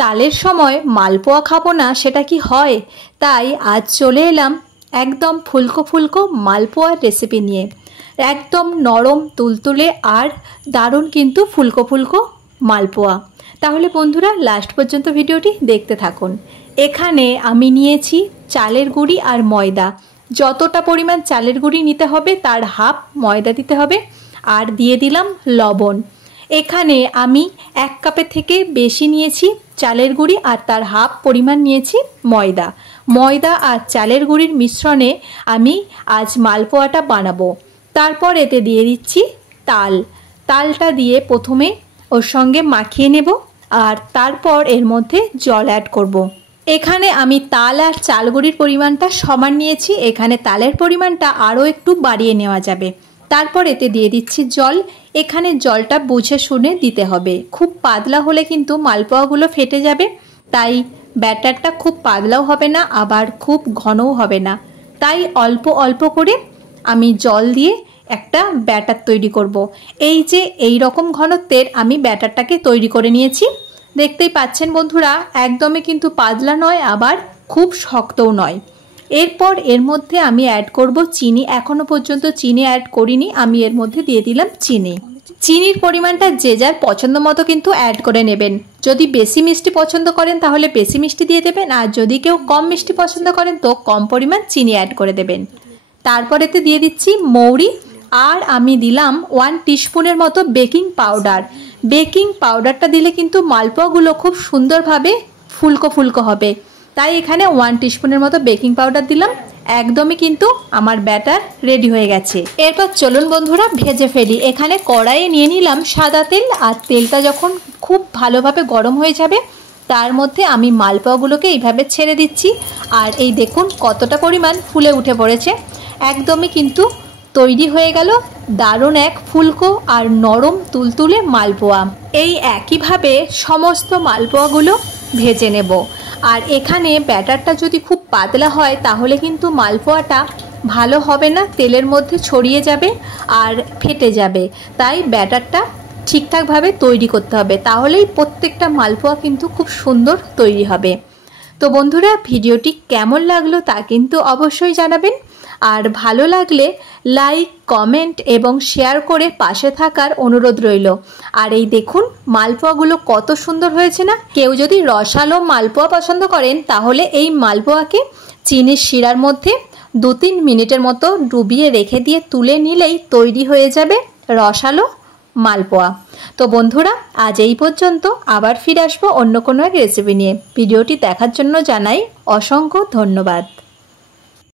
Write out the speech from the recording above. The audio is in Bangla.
তালের সময় মালপোয়া খাবো না সেটা কি হয়? তাই আজ চলে এলাম একদম ফুলকো ফুলকো মালপোয়ার রেসিপি নিয়ে। একদম নরম তুলতুলে আর দারুণ কিন্তু ফুলকো ফুলকো মালপোয়া। তাহলে বন্ধুরা লাস্ট পর্যন্ত ভিডিওটি দেখতে থাকুন। এখানে আমি নিয়েছি চালের গুঁড়ি আর ময়দা। যতটা পরিমাণ চালের গুঁড়ি নিতে হবে তার হাফ ময়দা দিতে হবে, আর দিয়ে দিলাম লবণ। এখানে আমি 1 কাপের থেকে বেশি নিয়েছি চালের গুঁড়ি আর তার হাফ পরিমাণ নিয়েছি ময়দা। ময়দা আর চালের গুঁড়ির মিশ্রণে আমি আজ মালপোয়াটা বানাবো। তারপর এতে দিয়ে দিচ্ছি তালটা দিয়ে প্রথমে ওর সঙ্গে মাখিয়ে নেব, আর তারপর এর মধ্যে জল অ্যাড করব। এখানে আমি তাল আর চাল গুঁড়ির পরিমাণটা সমান নিয়েছি, এখানে তালের পরিমাণটা আরও একটু বাড়িয়ে নেওয়া যাবে। তারপর এতে দিয়ে দিচ্ছি জল। এখানে জলটা বুঝে শুনে দিতে হবে, খুব পাতলা হলে কিন্তু মালপোয়াগুলো ফেটে যাবে। তাই ব্যাটারটা খুব পাতলাও হবে না আবার খুব ঘনও হবে না, তাই অল্প অল্প করে আমি জল দিয়ে একটা ব্যাটার তৈরি করব। এই যে এই রকম ঘনত্বের আমি ব্যাটারটাকে তৈরি করে নিয়েছি। দেখতেই পাচ্ছেন বন্ধুরা, একদমই কিন্তু পাতলা নয় আবার খুব শক্তও নয়। এরপর এর মধ্যে আমি অ্যাড করব চিনি। এখনো পর্যন্ত চিনি অ্যাড করিনি, আমি এর মধ্যে দিয়ে দিলাম চিনি। চিনির পরিমাণটা যে যার পছন্দ মতো কিন্তু অ্যাড করে নেবেন। যদি বেশি মিষ্টি পছন্দ করেন তাহলে বেশি মিষ্টি দিয়ে দেবেন, আর যদি কেউ কম মিষ্টি পছন্দ করেন তো কম পরিমাণ চিনি অ্যাড করে দেবেন। তারপর এতে দিয়ে দিচ্ছি মৌরি, আর আমি দিলাম 1 টিস্পুনের মতো বেকিং পাউডার। বেকিং পাউডারটা দিলে কিন্তু মালপোয়াগুলো খুব সুন্দরভাবে ফুলকো ফুলকো হবে, তাই এখানে 1 টিস্পুনের মতো বেকিং পাউডার দিলাম। একদমই কিন্তু আমার ব্যাটার রেডি হয়ে গেছে। এরপর চলুন বন্ধুরা ভেজে ফেলি। এখানে কড়াইয়ে নিয়ে নিলাম সাদা তেল, আর তেলটা যখন খুব ভালোভাবে গরম হয়ে যাবে তার মধ্যে আমি মালপোয়াগুলোকে এইভাবে ছেড়ে দিচ্ছি। আর এই দেখুন কতটা পরিমাণ ফুলে উঠে পড়েছে। একদমই কিন্তু তৈরি হয়ে গেল দারুণ এক ফুলকো আর নরম তুলতুলে মালপোয়া। এই একইভাবে সমস্ত মালপোয়াগুলো ভেজে নেব। আর এখানে ব্যাটারটা যদি খুব পাতলা হয় তাহলে কিন্তু মালপোয়াটা ভালো হবে না, তেলের মধ্যে ছড়িয়ে যাবে আর ফেটে যাবে। তাই ব্যাটারটা ঠিকঠাকভাবে তৈরি করতে হবে, তাহলেই প্রত্যেকটা মালপোয়া কিন্তু খুব সুন্দর তৈরি হবে। তো বন্ধুরা ভিডিওটি কেমন লাগলো তা কিন্তু অবশ্যই জানাবেন, আর ভালো লাগলে লাইক কমেন্ট এবং শেয়ার করে পাশে থাকার অনুরোধ রইল। আর এই দেখুন মালপোয়াগুলো কত সুন্দর হয়েছে না? কেউ যদি রসালো মালপোয়া পছন্দ করেন তাহলে এই মালপোয়াকে চিনির শিরার মধ্যে 2-3 মিনিটের মতো ডুবিয়ে রেখে দিয়ে তুলে নিলেই তৈরি হয়ে যাবে রসালো মালপোয়া। তো বন্ধুরা আজ এই পর্যন্ত, আবার ফিরে আসবো অন্য কোনো এক রেসিপি নিয়ে। ভিডিওটি দেখার জন্য জানাই অসংখ্য ধন্যবাদ।